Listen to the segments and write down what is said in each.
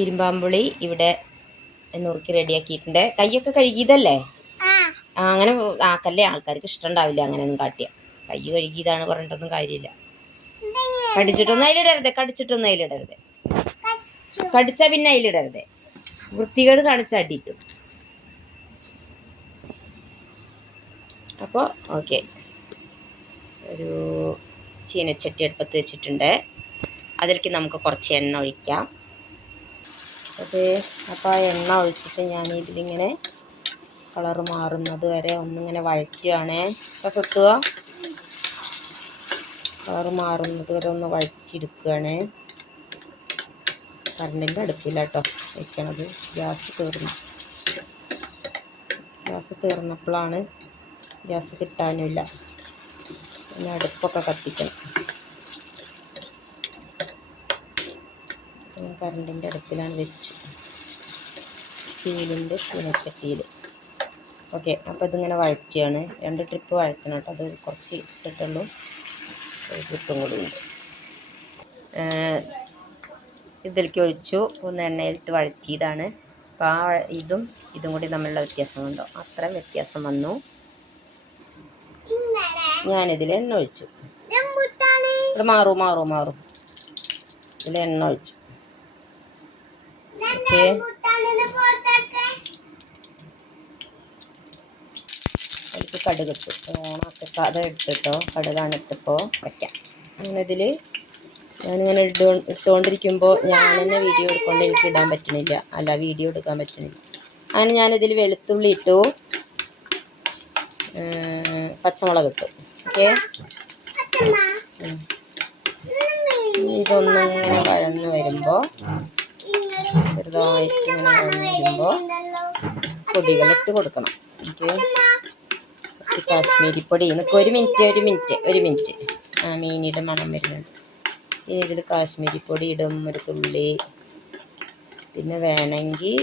ഇരുമ്പാമ്പുളി ഇവിടെ നുറുക്കി റെഡിയാക്കിയിട്ടുണ്ട്. കൈയൊക്കെ കഴുകിയതല്ലേ? അങ്ങനെ ആക്കല്ലേ, ആൾക്കാർക്ക് ഇഷ്ടം ഉണ്ടാവില്ല അങ്ങനെയൊന്നും കാട്ടിയ. കൈ കഴുകിയതാണ് പറഞ്ഞിട്ടൊന്നും കാര്യമില്ല. കടിച്ചിട്ടൊന്നും അതിലിടരുത്, കടിച്ചിട്ടൊന്നും അതിലിടരുത്. കടിച്ചാൽ പിന്നെ അതിലിടരുത്. വൃത്തികേട് കാണിച്ച അടിയിട്ടു. അപ്പോൾ ഓക്കെ, ഒരു ചീനച്ചട്ടി അടുപ്പത്ത് വെച്ചിട്ടുണ്ട്. അതിലേക്ക് നമുക്ക് കുറച്ച് എണ്ണ ഒഴിക്കാം. അപ്പോൾ ആ എണ്ണ ഒഴിച്ചിട്ട് ഞാൻ ഇതിലിങ്ങനെ കളറ് മാറുന്നത് വരെ ഒന്നിങ്ങനെ വഴറ്റുകയാണേ. അപ്പോൾ സുത്തുക, കളറ് മാറുന്നത് വരെ ഒന്ന് വഴറ്റിയെടുക്കുകയാണ്. കറണ്ടിൻ്റെ അടുപ്പിലാട്ടോ വയ്ക്കണത്. ഗ്യാസ് തീർന്നപ്പോഴാണ്, ഗ്യാസ് കിട്ടാനുമില്ല, പിന്നെ അടുപ്പൊക്കെ കത്തിക്കണം. കറണ്ടിൻ്റെ അടുപ്പിലാണ് വെച്ചു, സ്റ്റീലിൻ്റെ ചീനച്ചട്ടിയിൽ. ഓക്കെ, അപ്പോൾ ഇതിങ്ങനെ വഴറ്റുകയാണ്. 2 ട്രിപ്പ് വഴറ്റണം കേട്ടോ. അത് കുറച്ച് ഇട്ടിട്ടുള്ളൂ, ഒരു ട്രിപ്പും കൂടി ഉണ്ട്. ഇതിലേക്ക് ഒഴിച്ചു, ഒന്ന് എണ്ണയിലിട്ട് വഴറ്റിയതാണ്. അപ്പോൾ ആ ഇതും കൂടി തമ്മിലുള്ള വ്യത്യാസം കണ്ടോ, അത്രയും വ്യത്യാസം വന്നു. ഞാനിതിൽ എണ്ണ ഒഴിച്ചു. ഇവിടെ മാറും ഇതിൽ എണ്ണ ഒഴിച്ചു. ഓക്കെ, എനിക്ക് കടുക് ഇട്ടു. ഓണാക്കാതെ ഇട്ടിട്ടോ, കടുകാണ് ഇട്ടിപ്പോൾ വയ്ക്കാം. അങ്ങനെ ഞാനിങ്ങനെ ഇട്ടുകൊണ്ടിരിക്കുമ്പോൾ ഞാൻ തന്നെ വീഡിയോ എടുക്കൊണ്ട് എനിക്ക് ഇടാൻ പറ്റണില്ല, വീഡിയോ എടുക്കാൻ പറ്റണില്ല. അങ്ങനെ ഞാനിതിൽ വെളുത്തുള്ളി ഇട്ടു, പച്ചമുളക് ഇട്ടു. ഓക്കെ, ഇതൊന്നിങ്ങനെ വഴന്ന് വരുമ്പോൾ, ചെറുതായിട്ട് ഇങ്ങനെ വഴന്ന് വരുമ്പോൾ പൊടികളിട്ട് കൊടുക്കണം. എനിക്ക് കുറച്ച് കാശ്മീരി പൊടി. എനിക്ക് ഒരു മിനിറ്റ് മീനിയുടെ മണം വരുന്നുണ്ട്. ഇനി ഇതിൽ കാശ്മീരി പൊടി ഇടും, ഒരു തുള്ളി. പിന്നെ വേണമെങ്കിൽ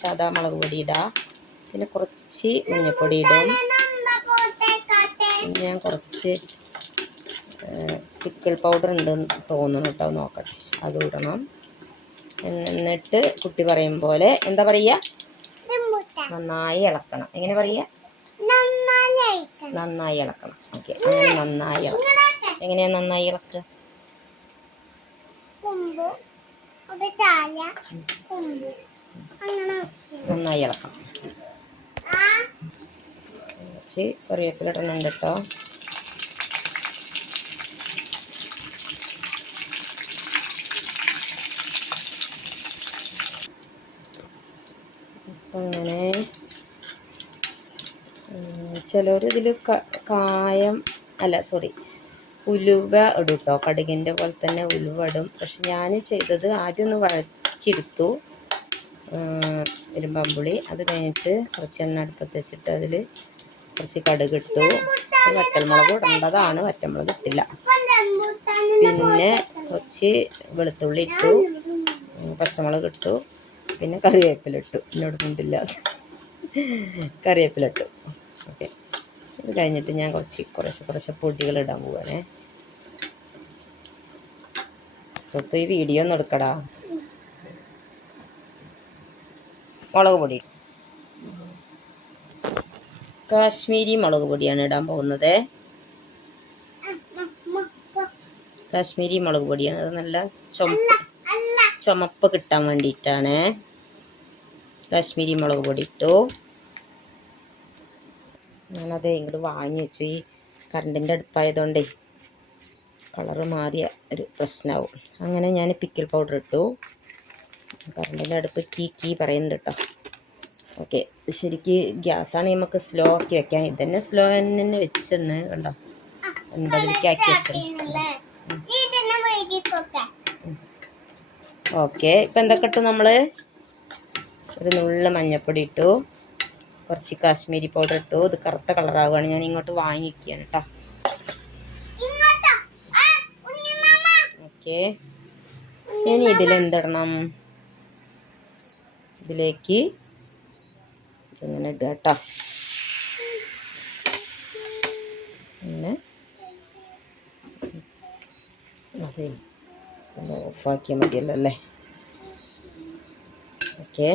സാദാ മുളക് പൊടി ഇടാം. പിന്നെ കുറച്ച് മഞ്ഞൾപ്പൊടി ഇടും. പിന്നെ ഞാൻ കുറച്ച് പിക്കിൾ പൗഡർ ഉണ്ടെന്ന് തോന്നുന്നു കേട്ടോ, നോക്കട്ടെ, അത് ഇടണം. എന്നിട്ട് കുട്ടി പറയും പോലെ എന്താ പറയുക, നന്നായി ഇളക്കണം. എങ്ങനെ പറയുക? നന്നായി ഇളക്കണം. ഓക്കെ, അങ്ങനെ നന്നായി ഇളക്കണം. എങ്ങനെയാണ് നന്നായി ഇളക്കുക? നന്നായി ഇളക്കണം. കുറച്ച് കറിവേപ്പില ഇടുന്നുണ്ട് കേട്ടോ. അങ്ങനെ ചിലർ ഇതിൽ ഉലുവ ഇടും കേട്ടോ. കടുകിൻ്റെ പോലെ തന്നെ ഉലുവ ഇടും. പക്ഷെ ഞാൻ ചെയ്തത് ആദ്യം ഒന്ന് വഴച്ചെടുത്തു ഇരുമ്പാമ്പുളി. അത് കഴിഞ്ഞിട്ട് കുറച്ച് എണ്ണ അടുപ്പത്ത് വെച്ചിട്ട് അതിൽ കുറച്ച് കടുക് ഇട്ടു. വറ്റൽമുളക് ഇടേണ്ടതാണ്, വറ്റൽമുളക് ഇട്ടില്ല. പിന്നെ കുറച്ച് വെളുത്തുള്ളി ഇട്ടു, പച്ചമുളക് ഇട്ടു, പിന്നെ കറിവേപ്പില ഇട്ടു. എന്നോട് മുണ്ടില്ല, കറിവേപ്പില ഇട്ടു. ഓക്കെ, ഇത് കഴിഞ്ഞിട്ട് ഞാൻ കുറച്ച് പൊടികൾ ഇടാൻ പോവാണേ. തൊട്ട് ഈ വീഡിയോ ഒന്ന് എടുക്കടാ. മുളക് പൊടി, കാശ്മീരി മുളക് പൊടിയാണ് ഇടാൻ പോകുന്നത്. കാശ്മീരി മുളക് പൊടിയാണ്. അത് നല്ല ചുമപ്പ് കിട്ടാൻ വേണ്ടിയിട്ടാണ് കാശ്മീരി മുളക് പൊടി ഇട്ടു. ഞാനത് ഇങ്ങോട്ട് വാങ്ങി വെച്ചു. ഈ കറണ്ടിൻ്റെ അടുപ്പായതുകൊണ്ടേ കളറ് മാറിയ ഒരു പ്രശ്നമാവും. അങ്ങനെ ഞാൻ പിക്കിൾ പൗഡർ ഇട്ടു. കറണ്ടിൻ്റെ അടുപ്പ് കീ പറയുന്നുണ്ട് കേട്ടോ. ഓക്കെ, ശരിക്ക് ഗ്യാസാണ് നമുക്ക് സ്ലോ ആക്കി വെക്കാം. ഇതന്നെ സ്ലോ തന്നെ വെച്ചിരുന്ന് കണ്ടോ, 9ലേക്ക് ആക്കി വെച്ചിരുന്നു. ഓക്കെ, ഇപ്പം എന്തൊക്കെ ഇട്ടു? നമ്മൾ ഒരു നുള്ള മഞ്ഞൾപ്പൊടി ഇട്ടു, കുറച്ച് കാശ്മീരി പൗഡർ ഇട്ടു. ഇത് കറുത്ത കളറാവുകയാണ്. ഞാൻ ഇങ്ങോട്ട് വാങ്ങിക്കുകയാണ് കേട്ടോ. ഓക്കെ, ഇനി ഇതിലെന്തിടണം? ഇതിലേക്ക് ഇങ്ങനെ ഇടുക കേട്ടോ. പിന്നെ അതെ, ഓഫാക്കിയാൽ മതിയല്ലോ അല്ലേ. ഓക്കെ.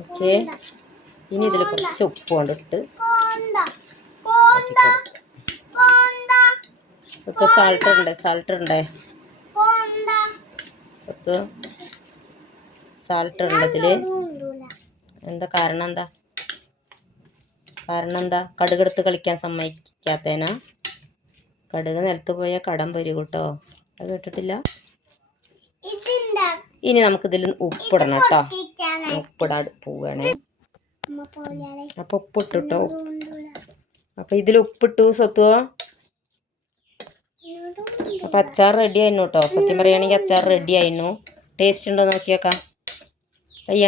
ഓക്കെ, ഇനി ഇതിൽ കുറച്ച് ഉപ്പ് കൊണ്ടിട്ട് സത്ത് സാൾട്ട് ഉണ്ടേ സത്ത് സാൾട്ട് ഉണ്ട് ഇതില്. എന്താ കാരണം? എന്താ കടുകെടുത്ത് കളിക്കാൻ സമ്മതിക്കാത്തേനാ? കടുക് നിലത്ത് പോയാൽ കടം വരും കേട്ടോ. അത് കേട്ടിട്ടില്ല. ഇനി നമുക്കിതിൽ ഉപ്പിടണം കേട്ടോ. ഉപ്പിടാൻ പോവുകയാണേ. അപ്പൊ ഉപ്പിട്ടോ. അപ്പൊ ഇതിൽ ഉപ്പിട്ടു സത്തുവോ. അപ്പൊ അച്ചാർ റെഡി ആയിരുന്നു കേട്ടോ. സത്യം പറയുകയാണെങ്കിൽ അച്ചാർ റെഡി ആയിരുന്നു. ടേസ്റ്റ് ഉണ്ടോ നോക്കിയേക്കാം. കൈ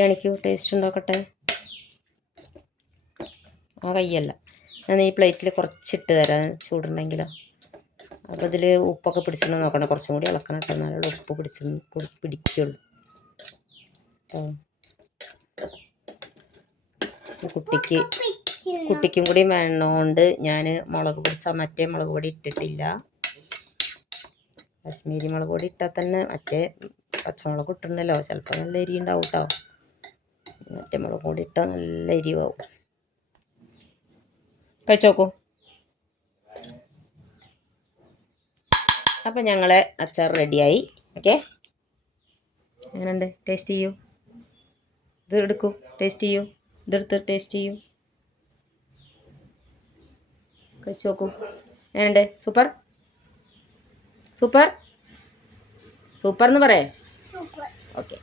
കാണിക്കൂ, ടേസ്റ്റ് ഉണ്ടോക്കട്ടെ. ആ കയ്യല്ല, ഞാൻ ഈ പ്ലേറ്റിൽ കുറച്ചിട്ട് തരാം ചൂടുണ്ടെങ്കിലോ. അപ്പോൾ ഇതിൽ ഉപ്പൊക്കെ പിടിച്ചിട്ട് നോക്കണം. കുറച്ചും കൂടി ഇളക്കണം കേട്ടോ, എന്നാലുള്ള ഉപ്പ് പിടിക്കുള്ളൂ. കുട്ടിക്കും കൂടി വേണോണ്ട് ഞാൻ മറ്റേ മുളക് പൊടി ഇട്ടിട്ടില്ല. കാശ്മീരി മുളക് പൊടി ഇട്ടാൽ തന്നെ മറ്റേ പച്ചമുളക് ഇട്ടിട്ടുണ്ടല്ലോ, ചിലപ്പോൾ നല്ല എരി ഉണ്ടാവും കേട്ടോ. മറ്റേ മുളക് പൊടി ഇട്ടാൽ നല്ല എരിവാവും. കഴിച്ചു നോക്കൂ. അപ്പം ഞങ്ങളെ അച്ചാർ റെഡിയായി. ഓക്കെ, എങ്ങനെയുണ്ട്? ടേസ്റ്റ് ചെയ്യൂ. ഇത് എടുക്കൂ, ടേസ്റ്റ് ചെയ്യൂ. ഇതെടുത്ത് ടേസ്റ്റ് ചെയ്യൂ. കഴിച്ചു നോക്കൂ. എങ്ങനെയുണ്ട്? സൂപ്പർ സൂപ്പർ സൂപ്പർ എന്ന് പറയേ. ഓക്കെ.